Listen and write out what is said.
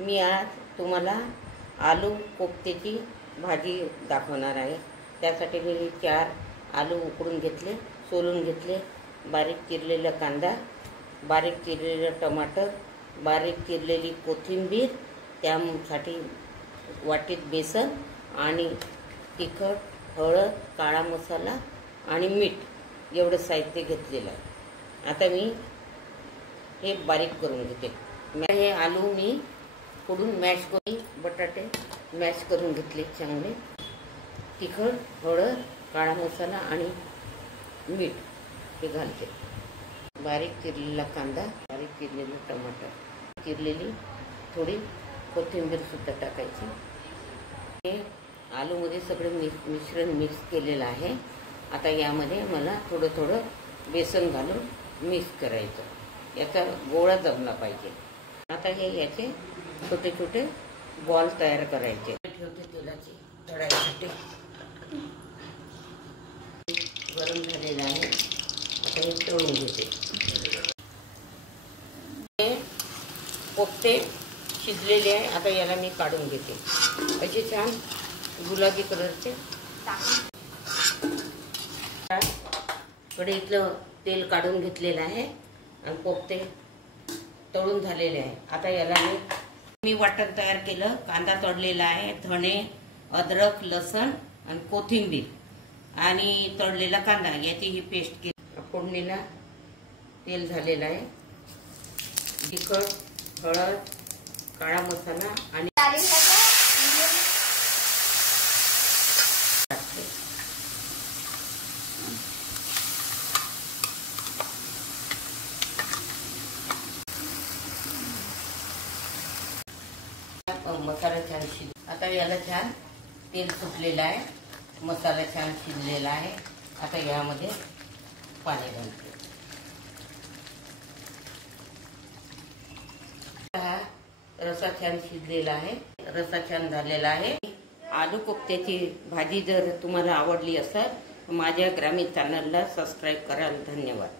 मी आज तुम्हाला आलू कोफ्त्याची भाजी दाखवणार आहे। त्यासाठी मी 4 आलू उकडून घेतले, सोलून घेतले, बारीक चिरलेला कांदा, बारीक चिरलेलं टमाटर, बारीक चिरलेली कोथिंबीर, त्यासाठी वाटीत बेसन आणि तिखट, हळद, काळा मसाला आणि मीठ एवढं साहित्य घेतलेलं आहे। आता मी हे बारीक करून घेते। हे आलू मी फोडून मॅश करून, बटाटे मॅश करून घेतले चांगले। तिखट, हळद, काळा मसाला आणि मीठ हे घालते। बारीक चिरलेला कांदा, बारीक चिरलेलं टमाटर, चिरलेली थोडी कोथिंबीर सुद्धा टाकायची। हे आलूमध्ये सगळं मिश्रण मिक्स केलेलं आहे। आता यामध्ये मला थोडं थोडं बेसन घालून मिक्स करायचं, याचा गोळा जमला पाहिजे। आता हे याचे छोटे छोटे बॉल तयार करायचे। ठेवते तेलाची तळायसाठी, गरम झालेलं आहे। आता हे तळून घेते। हे कोफ्ते शिजलेले आहे। आता याला मी काढून घेते। असे छान गुलाबी कलरचे कढईतलं तेल काढून घेतलेलं आहे आणि कोफ्ते तळून झालेले आहे। आता याला मी वाटण तयार केलं। कांदा तळलेला आहे, धणे, अद्रक, लसण आणि कोथिंबीर आणि तळलेला कांदा याची ही पेस्ट केली। फोडणीला तेल झालेलं आहे। तिखट, हळद, काळा मसाला आणि मसाला छान शिजला। आता याला छान तेल सुटलेलं आहे, मसाला छान शिजलेला आहे। आता यामध्ये पाणी घालते। हा रसा छान शिजलेला आहे, रसा छान झालेला आहे। आलू कोफ्त्याची भाजी जर तुम्हाला आवडली असेल तर माझ्या ग्रामीण चॅनलला सबस्क्राईब करा। धन्यवाद।